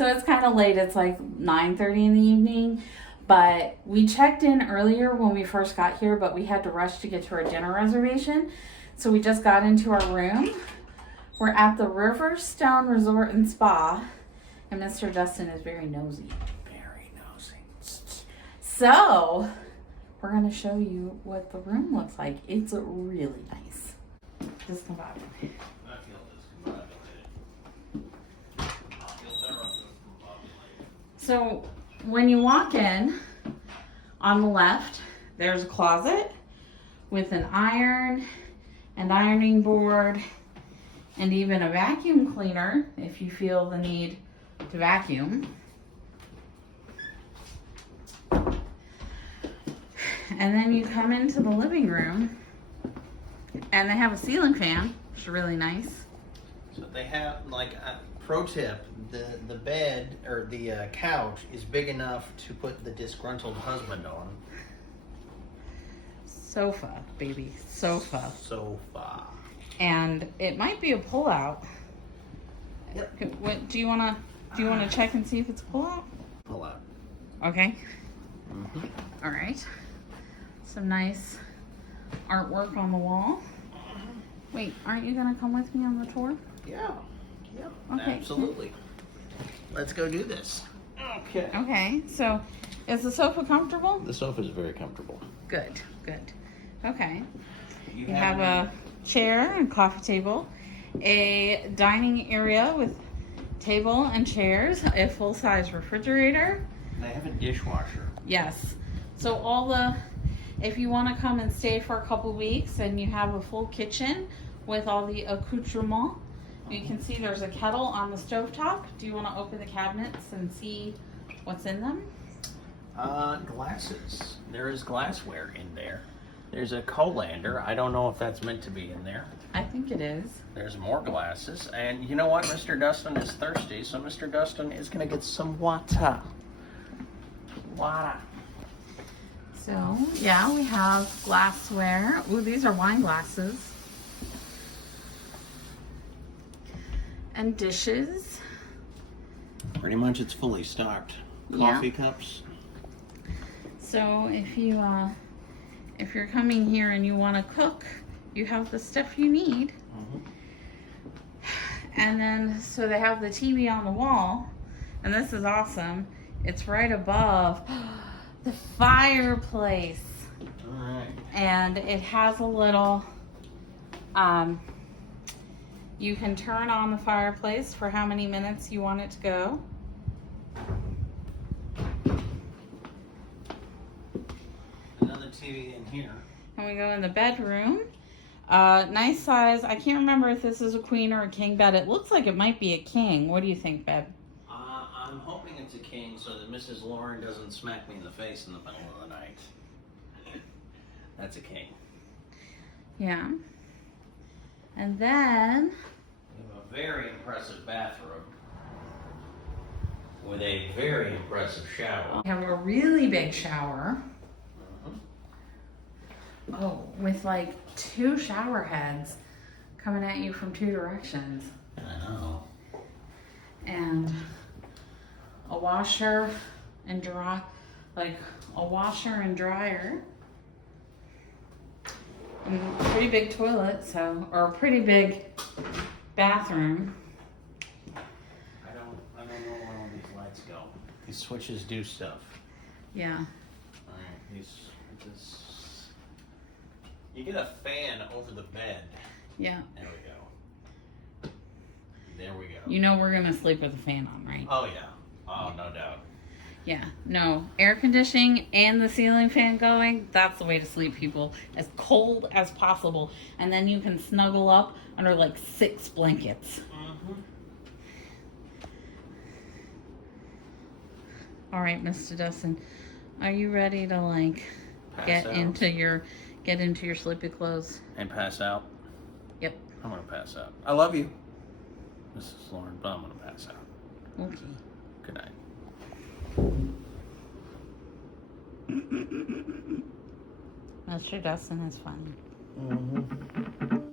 So it's kind of late. It's like 9:30 in the evening. But we checked in earlier when we first got here, but we had to rush to get to our dinner reservation. So we just got into our room. We're at the Riverstone Resort and Spa. And Mr. Dustin is very nosy. Very nosy. So we're going to show you what the room looks like. It's really nice. Just come by. So when you walk in, on the left, there's a closet with an iron and ironing board and even a vacuum cleaner if you feel the need to vacuum. And then you come into the living room and they have a ceiling fan, which is really nice. So they have, like, pro tip, the bed or the couch is big enough to put the disgruntled husband on. Sofa, baby, sofa. Sofa. And it might be a pull-out. Yep. What do you wanna check and see if it's a pull-out? Pull out. Okay. Mm-hmm. All right. Some nice artwork on the wall. Wait, aren't you gonna come with me on the tour? Yeah. Yep. Okay. Absolutely. Let's go do this. Okay. Okay. So, is the sofa comfortable? The sofa is very comfortable. Good. Good. Okay. You have a chair and coffee table, a dining area with table and chairs, a full-size refrigerator. They have a dishwasher. Yes. So if you want to come and stay for a couple weeks and you have a full kitchen with all the accoutrements, you can see there's a kettle on the stovetop. Do you want to open the cabinets and see what's in them? Glasses. There is glassware in there. There's a colander. I don't know if that's meant to be in there. I think it is. There's more glasses. And you know what? Mr. Dustin is thirsty, so Mr. Dustin is going to get some water. Water. So, yeah, we have glassware. Ooh, these are wine glasses. And dishes. Pretty much it's fully stocked. Coffee cups. So if you're coming here and you want to cook, you have the stuff you need. And then, so they have the TV on the wall, and this is awesome. It's right above the fireplace. All right. And it has a little, you can turn on the fireplace for how many minutes you want it to go. Another TV in here. And we go in the bedroom. Nice size. I can't remember if this is a queen or a king bed. It looks like it might be a king. What do you think, babe? I'm hoping it's a king so that Mrs. Lauren doesn't smack me in the face in the middle of the night. That's a king. Yeah. And then We have a very impressive bathroom with a very impressive shower. we have a really big shower. Oh, with like 2 shower heads coming at you from 2 directions. I know. And a washer and dryer. And pretty big toilet, or a pretty big bathroom. I don't know where all these lights go. These switches do stuff. Yeah. Alright, you get a fan over the bed. Yeah. There we go. There we go. You know we're gonna sleep with the fan on, right? Oh yeah. Oh, no doubt. Yeah. No. Air conditioning and the ceiling fan going, that's the way to sleep, people. As cold as possible. And then you can snuggle up under like 6 blankets. All right, Mr. Dustin. Are you ready to get into your sleepy clothes? And pass out? Yep. I'm gonna pass out. I love you, Mrs. Lauren, but I'm gonna pass out. Okay. Good night. Mr. Dustin is funny. Mm-hmm.